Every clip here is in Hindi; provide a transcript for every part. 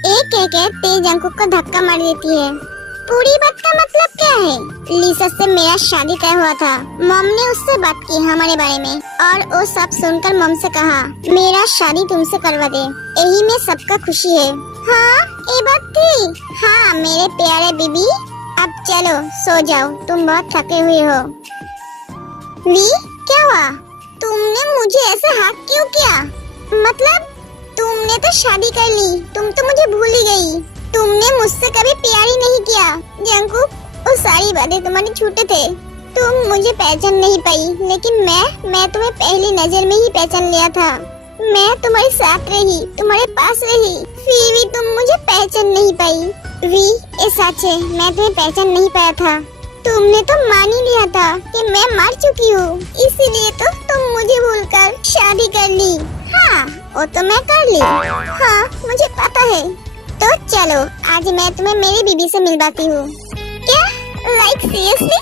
एक कह के तेज जंकुक को धक्का मार देती है। पूरी बात का मतलब क्या है? लिसा से मेरा शादी तय हुआ था। मॉम ने उससे बात की हमारे बारे में और वो सब सुनकर मॉम से कहा मेरा शादी तुमसे करवा दे। यही में सबका खुशी है। हाँ ये बात थी। हाँ मेरे प्यारे बीबी, अब चलो सो जाओ, तुम बहुत थके हुए हो। वी क्या हुआ? तुमने मुझे ऐसे हाथ क्यों किया? मतलब तुमने तो शादी कर ली, तुम तो मुझे भूल ही गई। तुमने मुझसे कभी प्यार ही नहीं किया। जंकुक, वो सारी बातें तुम्हारे छूटे थे। तुम मुझे पहचान नहीं पाई, लेकिन मैं तुम्हें पहली नजर में ही पहचान लिया था। मैं तुम्हारे साथ रही, तुम्हारे पास रही, फिर भी तुम मुझे पहचान नहीं पाई। वी ये सच है, मैं तुम्हें पहचान नहीं पाया था। तुमने तो मान ही लिया था कि मैं मर चुकी हूँ, इसीलिए तो तुम मुझे भूलकर शादी कर ली। हाँ वो तो मैं कर ली। हाँ मुझे पता है। तो चलो आज मैं तुम्हें मेरी बीबी से मिलवाती हूँ। क्या? Like seriously?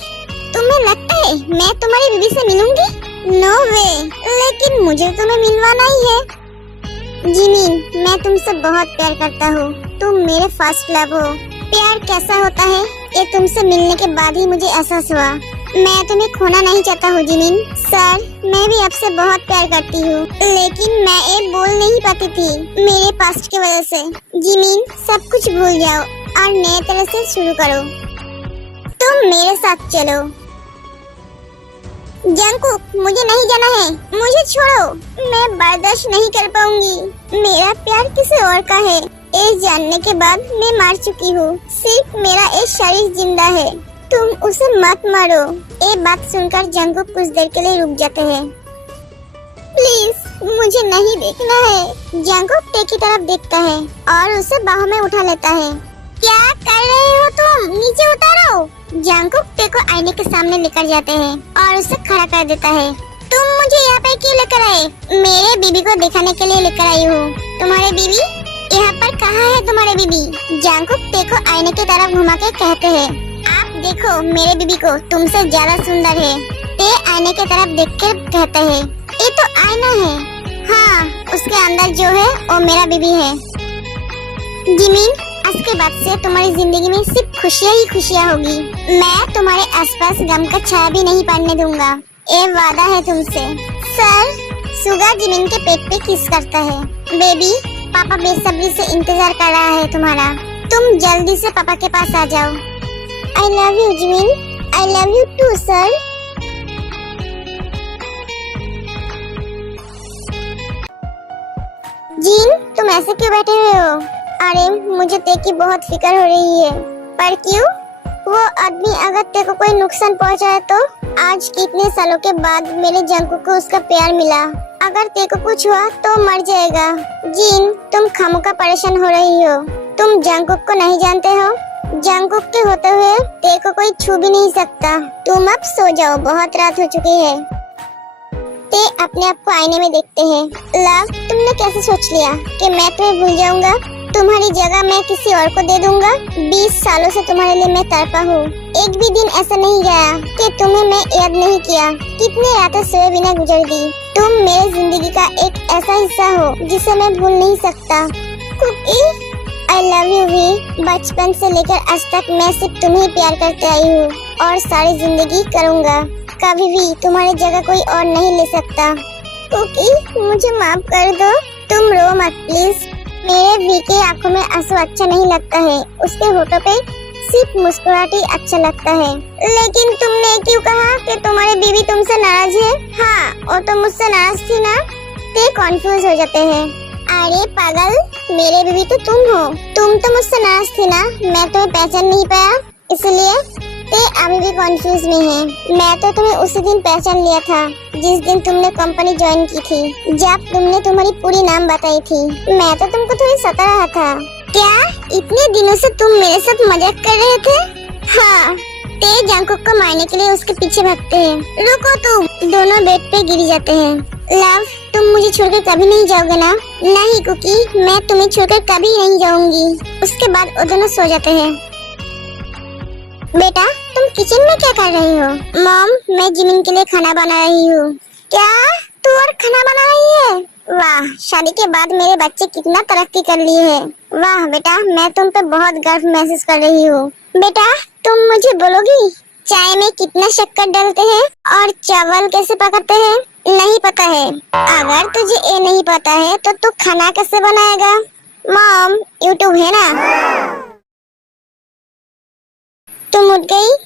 तुम्हें लगता है मैं तुम्हारी बीबी से मिलूंगी? नो वे, लेकिन मुझे तुम्हें मिलवाना ही है। जिमिन, मैं तुमसे बहुत प्यार करता हूँ। तुम मेरे फर्स्ट लव हो। प्यार कैसा होता है ये तुमसे मिलने के बाद ही मुझे एहसास हुआ। मैं तुम्हें खोना नहीं चाहता हूँ जिमिन। सर मैं भी आपसे बहुत प्यार करती हूँ, लेकिन मैं ये बोल नहीं पाती थी मेरे पास्ट की वजह से। जिमिन सब कुछ भूल जाओ और नए तरह से शुरू करो। तुम मेरे साथ चलो। जंकुक मुझे नहीं जाना है, मुझे छोड़ो। मैं बर्दाश्त नहीं कर पाऊंगी। मेरा प्यार किसी और का है, ये जानने के बाद मैं मर चुकी हूँ। सिर्फ मेरा एक शरीर जिंदा है, तुम उसे मत मारो। ये बात सुनकर जंकुक कुछ देर के लिए रुक जाते हैं। प्लीज मुझे नहीं देखना है। जंकुक टे की तरफ देखता है और उसे बाहों में उठा लेता है। क्या कर रहे हो तुम? नीचे उतारो। जंकुक टे को आईने के सामने लेकर जाते हैं और उसे खड़ा कर देता है। तुम मुझे यहाँ पे क्यों लेकर आए? मेरे बीबी को दिखाने के लिए लेकर आई हूँ। तुम्हारे बीबी? यहाँ पर कहाँ है तुम्हारे बीबी? जंकुक टे को आईने की तरफ घुमा के कहते हैं, आप देखो मेरे बीबी को तुमसे ज्यादा सुंदर है। ते आईने की तरफ देख कर कहते हैं, ये तो आईना है। हाँ उसके अंदर जो है वो मेरा बीबी है। जिमिन, आज के बाद से तुम्हारी जिंदगी में सिर्फ खुशियाँ ही खुशियाँ होगी। मैं तुम्हारे आसपास गम का छाया भी नहीं पड़ने दूंगा, ये वादा है तुमसे। सर सुगा जिमिन के पेट पे किस करता है। बेबी पापा बेसब्री से इंतजार कर रहा है तुम्हारा। तुम जल्दी से पापा के पास आ जाओ। I love you Jimin. I love you too sir. Jin तुम ऐसे क्यों बैठे हुए हो? अरे मुझे ते की बहुत फिक्र हो रही है। पर क्यों? वो आदमी अगर ते को कोई नुकसान पहुंचाए तो? आज कितने सालों के बाद मेरे जंकुक को उसका प्यार मिला। अगर ते को कुछ हुआ तो मर जाएगा। जिन तुम खामोखा परेशान हो रही हो। तुम जंकुक को नहीं जानते हो? जंकुक के होते हुए ते को कोई छू भी नहीं सकता। तुम अब सो जाओ, बहुत रात हो चुकी है। ते अपने आप को आईने में देखते हैं। लव तुमने कैसे सोच लिया कि मैं तुम्हें भूल जाऊंगा? तुम्हारी जगह मैं किसी और को दे दूंगा। 20 सालों से तुम्हारे लिए मैं तड़पा हूँ। एक भी दिन ऐसा नहीं गया कि तुम्हें मैं याद नहीं किया। कितनी रातें सोए बिना गुजर दी। तुम मेरे जिंदगी का एक ऐसा हिस्सा हो जिसे मैं भूल नहीं सकता। कुकी I love you वी। बचपन से लेकर आज तक मैं सिर्फ तुम्हें ही प्यार करते आई हूँ और सारी जिंदगी करूँगा। कभी भी तुम्हारी जगह कोई और नहीं ले सकता। कुकी मुझे माफ कर दो, तुम रो मत प्लीज। मेरे वी के आंखों में आंसू अच्छा नहीं लगता है, उसके होठों पे सिर्फ मुस्कुराहट ही अच्छा लगता है। लेकिन तुमने क्यों कहा कि तुम्हारी बीवी तुमसे नाराज है? हाँ वो तो मुझसे नाराज थी ना। ते कॉन्फ्यूज हो जाते हैं। अरे पागल, मेरे बीवी तो तुम हो। तुम तो मुझसे नाराज थी ना, मैं तुम्हें पहचान नहीं पाया इसलिए। ते अभी भी कंफ्यूज में है। मैं तो तुम्हें उसी दिन पहचान लिया था जिस दिन तुमने कंपनी ज्वाइन की थी, जब तुमने तुम्हारी पूरी नाम बताई थी। मैं तो तुमको थोड़ी सता रहा था। क्या इतने दिनों से तुम मेरे साथ मजाक कर रहे थे? हाँ ते जंकुक को मारने के लिए उसके पीछे भागते हैं। रुको तुम। दोनों बेड पे गिर जाते हैं। लव तुम मुझे छोड़कर कभी नहीं जाओगे ना? नहीं कुकी, मैं तुम्हें छोड़कर कभी नहीं जाऊंगी। उसके बाद वो दोनों सो जाते हैं। बेटा तुम किचन में क्या कर रही हो? मॉम मैं जिमिन के लिए खाना बना रही हूँ। क्या तू और खाना बना रही है? वाह, शादी के बाद मेरे बच्चे कितना तरक्की कर लिए हैं। वाह बेटा, मैं तुम पे बहुत गर्व महसूस कर रही हूँ। बेटा, तुम मुझे बोलोगी चाय में कितना शक्कर डालते हैं और चावल कैसे पकाते हैं? नहीं पता है। अगर तुझे ये नहीं पता है तो तू खाना कैसे बनाएगा? मॉम, यूट्यूब है ना। तुम उठ गई?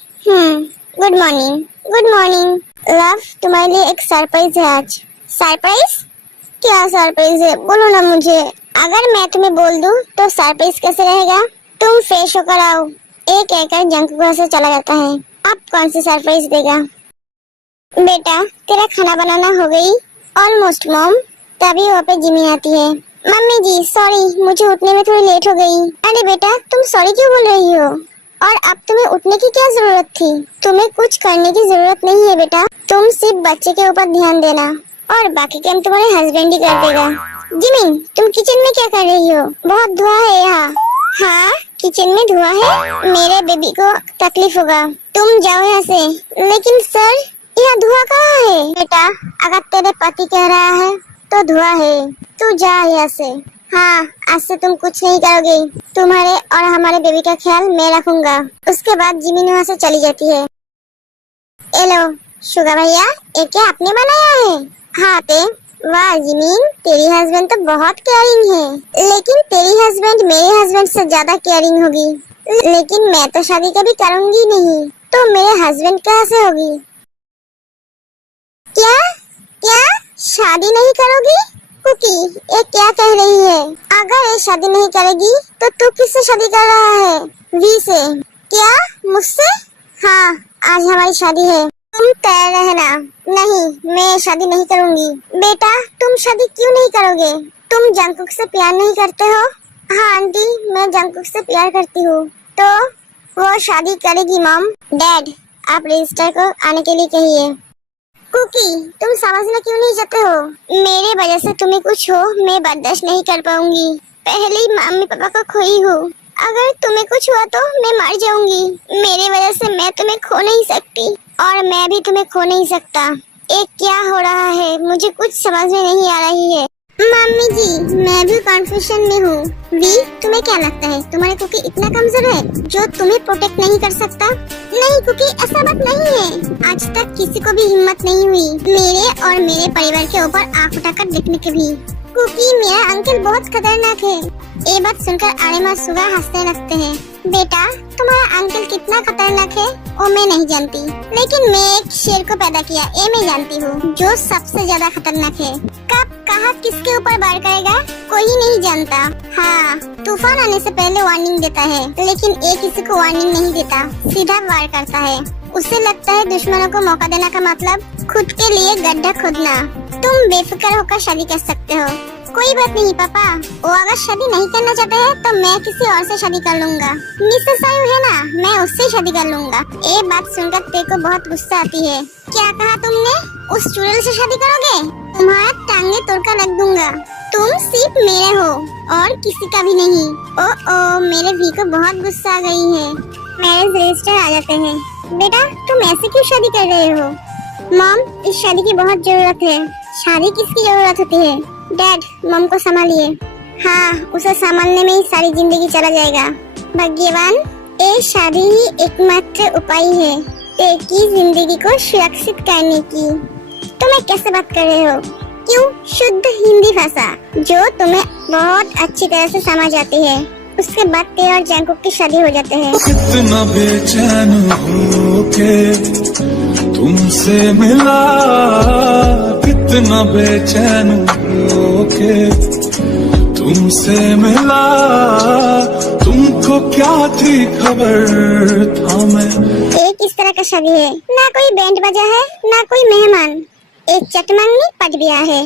Good morning. Good morning love, तुम्हारे लिए एक सरप्राइज है आज। सरप्राइज? क्या सरप्राइज है, बोलो ना मुझे। अगर मैं तुम्हें बोल दूं तो सरप्राइज कैसे रहेगा? तुम फ्रेश होकर आओ। ये कहकर जंकू घर से चला जाता है। अब कौन सी सरप्राइज देगा? बेटा, तेरा खाना बनाना हो गई? Almost mom. तभी वहाँ पे जिमी आती है। मम्मी जी सॉरी, मुझे उठने में थोड़ी लेट हो गई। अरे बेटा, तुम सॉरी क्यों बोल रही हो? और अब तुम्हें उठने की क्या जरूरत थी? तुम्हें कुछ करने की जरूरत नहीं है बेटा। तुम सिर्फ बच्चे के ऊपर ध्यान देना और बाकी काम तुम्हारे हस्बैंड ही कर देगा। जिमिन, तुम किचन में क्या कर रही हो? बहुत धुआं है यहाँ। हाँ, किचन में धुआं है, मेरे बेबी को तकलीफ होगा। तुम जाओ यहाँ से। लेकिन सर, यहाँ धुआं कहाँ है? बेटा, अगर तेरे पति कह रहा है तो धुआं है। तू जा यहाँ से। हाँ, आज से तुम कुछ नहीं करोगे। तुम्हारे और हमारे बेबी का ख्याल मैं रखूंगा। उसके बाद जिमिन वहाँ से चली जाती है। हेलो शुगर भैया, ये क्या आपने बनाया है? हाँ ते। वाह जिमिन, तेरी हस्बैंड तो बहुत केयरिंग है। लेकिन तेरी हस्बैंड मेरे हस्बैंड से ज्यादा केयरिंग होगी। लेकिन मैं तो शादी कभी करूंगी नहीं, तो मेरे हस्बैंड कहाँ से होगी? क्या क्या शादी नहीं करोगी? कुकी, ये क्या कह रही है? अगर ये शादी नहीं करेगी तो तू किससे शादी कर रहा है? वी से। क्या, मुझसे? हाँ, आज हमारी शादी है, तुम तैयार रहना। नहीं, मैं शादी नहीं करूंगी। बेटा, तुम शादी क्यों नहीं करोगे? तुम जंकुक से प्यार नहीं करते हो? हाँ आंटी, मैं जंकुक से प्यार करती हूँ। तो वो शादी करेगी मॉम। डैड, आप रजिस्टर को आने के लिए कहिए। कुकी, तुम समझना क्यों नहीं चाहते हो? मेरे वजह से तुम्हें कुछ हो, मैं बर्दाश्त नहीं कर पाऊंगी। पहले ही मम्मी पापा को खोई हूँ। अगर तुम्हें कुछ हुआ तो मैं मर जाऊंगी। मेरे वजह से मैं तुम्हें खो नहीं सकती और मैं भी तुम्हें खो नहीं सकता। ये क्या हो रहा है, मुझे कुछ समझ में नहीं आ रही है। मम्मी जी, मैं भी कंफ्यूजन में हूँ। वी, तुम्हें क्या लगता है तुम्हारे कुकी इतना कमजोर है जो तुम्हें प्रोटेक्ट नहीं कर सकता? नहीं कुकी, ऐसा बात नहीं है। आज तक किसी को भी हिम्मत नहीं हुई मेरे और मेरे परिवार के ऊपर आंख उठाकर देखने की भी। कुकी, मेरा अंकल बहुत खतरनाक है। ये बात सुनकर आर्यन और सुगा हंसने लगते हैं। बेटा, तुम्हारा अंकल कितना खतरनाक है वो मैं नहीं जानती, लेकिन मैं एक शेर को पैदा किया ये मैं जानती हूँ, जो सबसे ज्यादा खतरनाक है। कब कहाँ किसके ऊपर वार करेगा कोई नहीं जानता। हाँ, तूफान आने से पहले वार्निंग देता है, लेकिन ये किसी को वार्निंग नहीं देता, सीधा वार करता है। उसे लगता है दुश्मनों को मौका देना का मतलब खुद के लिए गड्ढा खोदना। तुम बेफिक्र होकर शादी कर सकते हो। कोई बात नहीं पापा, वो अगर शादी नहीं करना चाहते हैं तो मैं किसी और से शादी कर लूंगा। मिसेस आयु है ना, मैं उससे शादी कर लूंगा। ये बात सुनकर तेरे को बहुत गुस्सा आती है। क्या कहा तुमने? उस चुड़ैल से शादी करोगे? तुम्हारा टांगे तोड़कर रख दूंगा। तुम सिर्फ मेरे हो और किसी का भी नहीं। ओ, मेरे भी को बहुत गुस्सा आ गई है। मैरिज रजिस्टर आ जाते हैं। बेटा, तुम ऐसे क्यों शादी कर रहे हो? मॉम, इस शादी की बहुत जरूरत है। शादी किसकी जरूरत होती है? डैड, मॉम को संभालिए। हाँ, उसे संभालने में ही सारी जिंदगी चला जाएगा। भगवान, ये शादी ही एकमात्र उपाय है तेरी जिंदगी को सुरक्षित करने की। तुम कैसे बात कर रहे हो? क्यों? शुद्ध हिंदी भाषा जो तुम्हें बहुत अच्छी तरह से समझ आती है। उसके बाद तेरे और जंकुक की शादी हो जाते हैं। कितना बेचैन होके तुमसे मिला, कितना बेचैन होके तुमसे मिला, तुमको क्या थी खबर था मैं। एक किस तरह का शादी है? ना कोई बैंड बजा है, ना कोई मेहमान, एक चटमंगनी पट गया है।